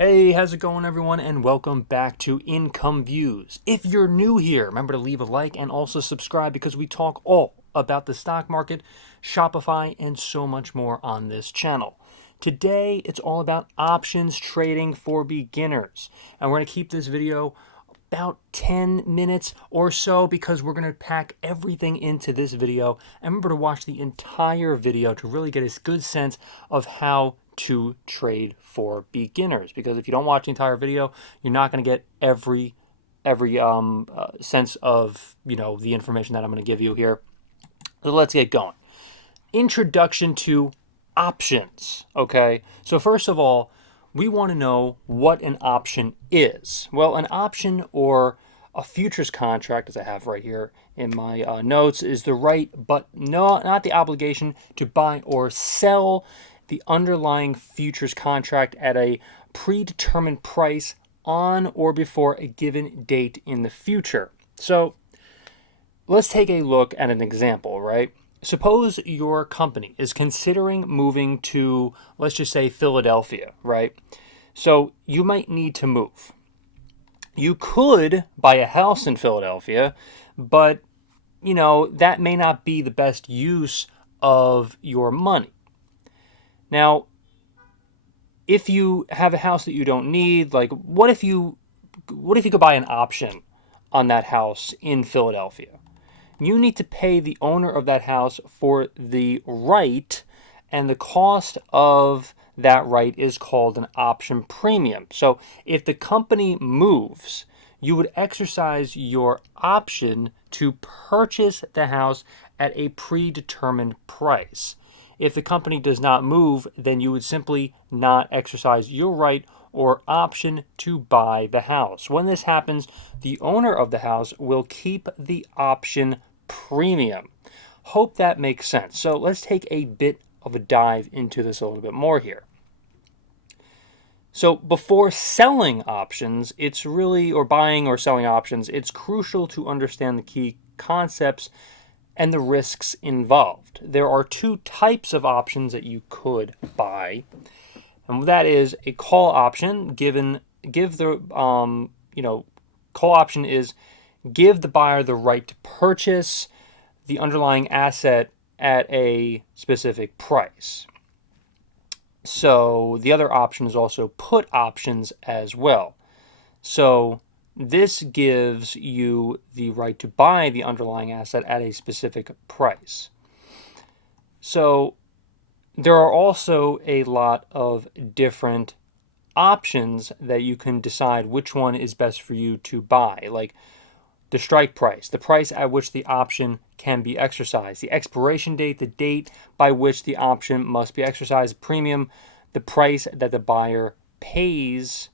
Hey, how's it going, everyone? And welcome back to Income Views. If you're new here, remember to leave a like and also subscribe because we talk all about the stock market, Shopify, and so much more on this channel. Today, it's all about options trading for beginners. And we're going to keep this video about 10 minutes or so because we're going to pack everything into this video. And remember to watch the entire video to really get a good sense of how to trade for beginners, because if you don't watch the entire video, you're not going to get every sense of the information that I'm going to give you here. So let's get going. Introduction to options. Okay, so first of all, we want to know what an option is. Well, an option, or a futures contract, as I have right here in my notes, is the right but not the obligation to buy or sell the underlying futures contract at a predetermined price on or before a given date in the future. So let's take a look at an example, right? Suppose your company is considering moving to, let's just say, Philadelphia, right? So you might need to move. You could buy a house in Philadelphia, but that may not be the best use of your money. Now, if you have a house that you don't need, like what if you could buy an option on that house in Philadelphia? You need to pay the owner of that house for the right, and the cost of that right is called an option premium. So if the company moves, you would exercise your option to purchase the house at a predetermined price. If the company does not move, then you would simply not exercise your right or option to buy the house. When this happens, the owner of the house will keep the option premium. Hope that makes sense. So let's take a bit of a dive into this a little bit more here. So before selling options, or buying or selling options, it's crucial to understand the key concepts and the risks involved. There are two types of options that you could buy, and that is a call option. Call option is give the buyer the right to purchase the underlying asset at a specific price. So the other option is also put options as well. So this gives you the right to buy the underlying asset at a specific price. So there are also a lot of different options that you can decide which one is best for you to buy, like the strike price, the price at which the option can be exercised, the expiration date, the date by which the option must be exercised, premium, the price that the buyer pays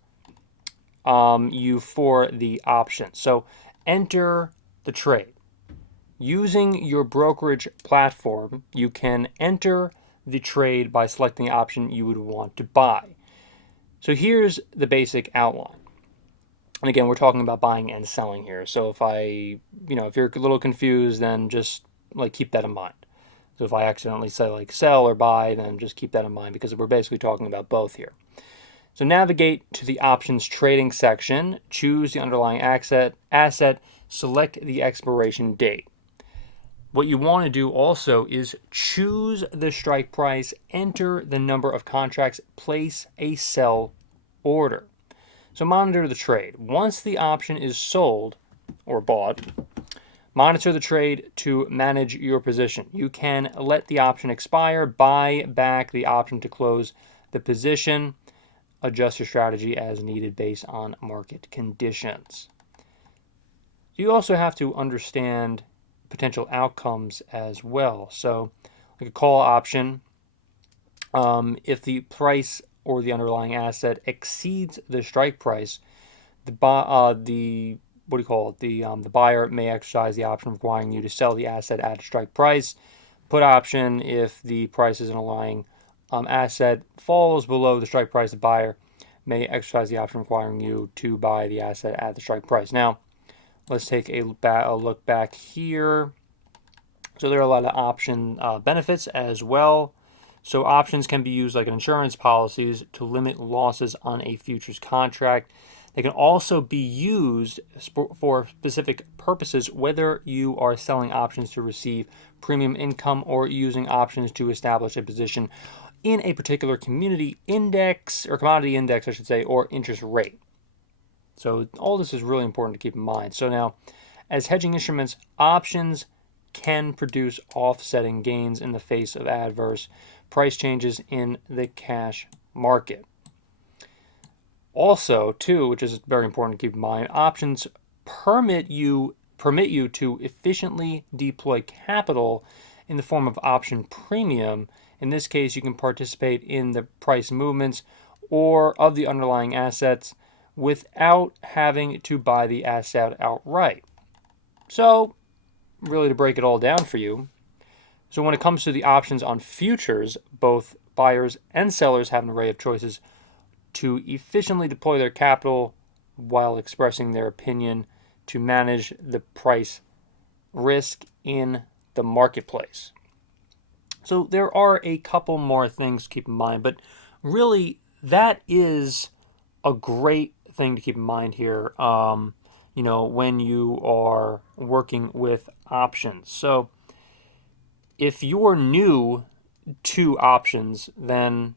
you for the option. So enter the trade. Using your brokerage platform, you can enter the trade by selecting the option you would want to buy. So here's the basic outline. And again, we're talking about buying and selling here. So if you're a little confused, then just keep that in mind. So if I accidentally say sell or buy, then just keep that in mind because we're basically talking about both here. So navigate to the options trading section, choose the underlying asset, select the expiration date. What you want to do also is choose the strike price, enter the number of contracts, place a sell order. So monitor the trade. Once the option is sold or bought, monitor the trade to manage your position. You can let the option expire, buy back the option to close the position, adjust your strategy as needed based on market conditions. You also have to understand potential outcomes as well. So like a call option, if the price or the underlying asset exceeds the strike price, the buyer may exercise the option requiring you to sell the asset at a strike price. Put option, if the price is an underlying asset falls below the strike price, the buyer may exercise the option requiring you to buy the asset at the strike price. Now, let's take a look back here. So there are a lot of option benefits as well. So options can be used like insurance policies to limit losses on a futures contract. They can also be used for specific purposes, whether you are selling options to receive premium income or using options to establish a position in a particular community index, or commodity index, I should say, or interest rate. So all this is really important to keep in mind. So now, as hedging instruments, options can produce offsetting gains in the face of adverse price changes in the cash market. Also, too, which is very important to keep in mind, options permit you to efficiently deploy capital in the form of option premium. In this case, you can participate in the price movements or of the underlying assets without having to buy the asset outright. So, really to break it all down for you, so when it comes to the options on futures, both buyers and sellers have an array of choices to efficiently deploy their capital while expressing their opinion to manage the price risk in the marketplace. So there are a couple more things to keep in mind, but really that is a great thing to keep in mind here, when you are working with options. So if you're new to options, then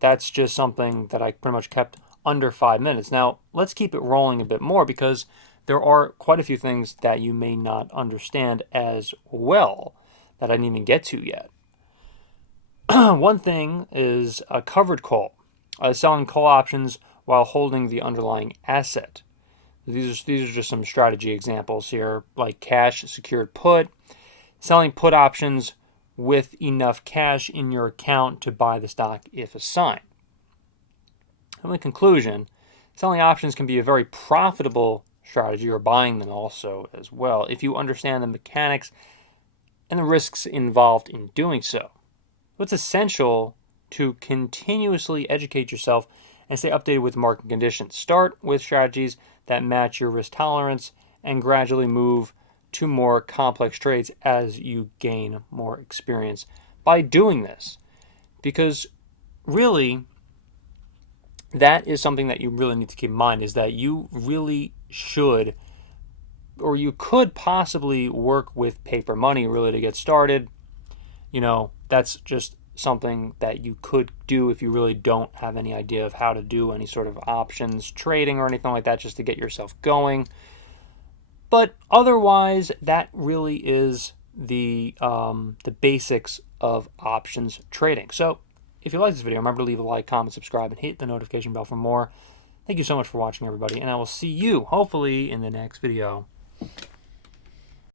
that's just something that I pretty much kept under 5 minutes. Now, let's keep it rolling a bit more because there are quite a few things that you may not understand as well that I didn't even get to yet. One thing is a covered call, selling call options while holding the underlying asset. These are just some strategy examples here, like cash secured put, selling put options with enough cash in your account to buy the stock if assigned. In conclusion, selling options can be a very profitable strategy, or buying them also as well, if you understand the mechanics and the risks involved in doing so. It's essential to continuously educate yourself and stay updated with market conditions. Start with strategies that match your risk tolerance and gradually move to more complex trades as you gain more experience by doing this. Because really, that is something that you really need to keep in mind, is that you really should, or you could possibly work with paper money really to get started. That's just something that you could do if you really don't have any idea of how to do any sort of options trading or anything like that, just to get yourself going. But otherwise, that really is the basics of options trading. So if you like this video, remember to leave a like, comment, subscribe, and hit the notification bell for more. Thank you so much for watching, everybody, and I will see you, hopefully, in the next video.